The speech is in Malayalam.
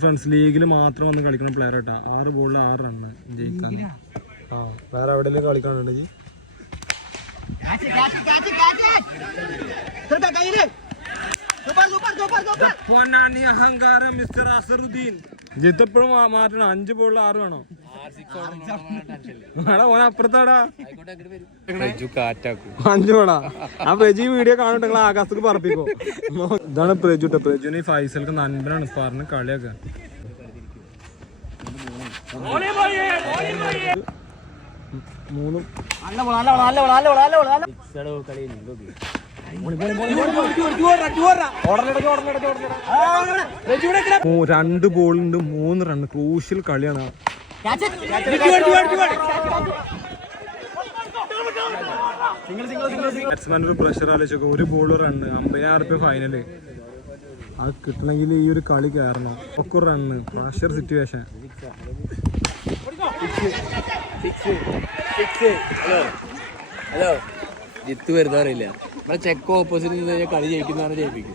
ഫ്രണ്ട്സ് ലീഗിൽ മാത്രം വന്ന് കളിക്കുന്ന പ്ലെയർ കേട്ടാ. 6 ബോളിൽ 6 റണ്ണ് ജയിക്കാൻ. വേറെ എവിടെയെങ്കിലും കളിക്കാനുണ്ട് ജി? അഹങ്കാരം മിസ്റ്റർ അസറുദ്ദീൻ. ജിത്തപ്പോഴും മാറ്റണം. 5 ബോളിൽ 6 വേണോ? ഓന അപ്പുറത്താടാ 5 വേണാ. ആ പ്രജി വീഡിയോ കാണുന്നുണ്ട്. നിങ്ങൾ ആകാശത്തേക്ക് പറപ്പിക്കോ. ഇതാണ് പ്രജു. പ്രജുവിന് ഈ ഫൈസൽക്ക് നൻപനാണ് പറഞ്ഞ് കളിയൊക്കെ. രണ്ട് ബോളുണ്ട് 3 റണ്ണ്. ക്രൂഷ്യൽ കളിയാണ്. ബാറ്റ്സ്മാൻ ഒരു പ്രഷർ ആലോചിച്ചൊക്കെ. 1 ബോൾ റണ്ണ് 50,000 രൂപ ഫൈനല്. അത് കിട്ടണമെങ്കിൽ ഈ ഒരു കളി കയറണം. ഒക്കെ run pressure situation. Hello Jith വരുന്നറിയില്ല. നമ്മളെ ചെക്ക് ഓപ്പോസിറ്റ് കളി ജയിക്കുന്നതാണ് ജയിപ്പിക്കും.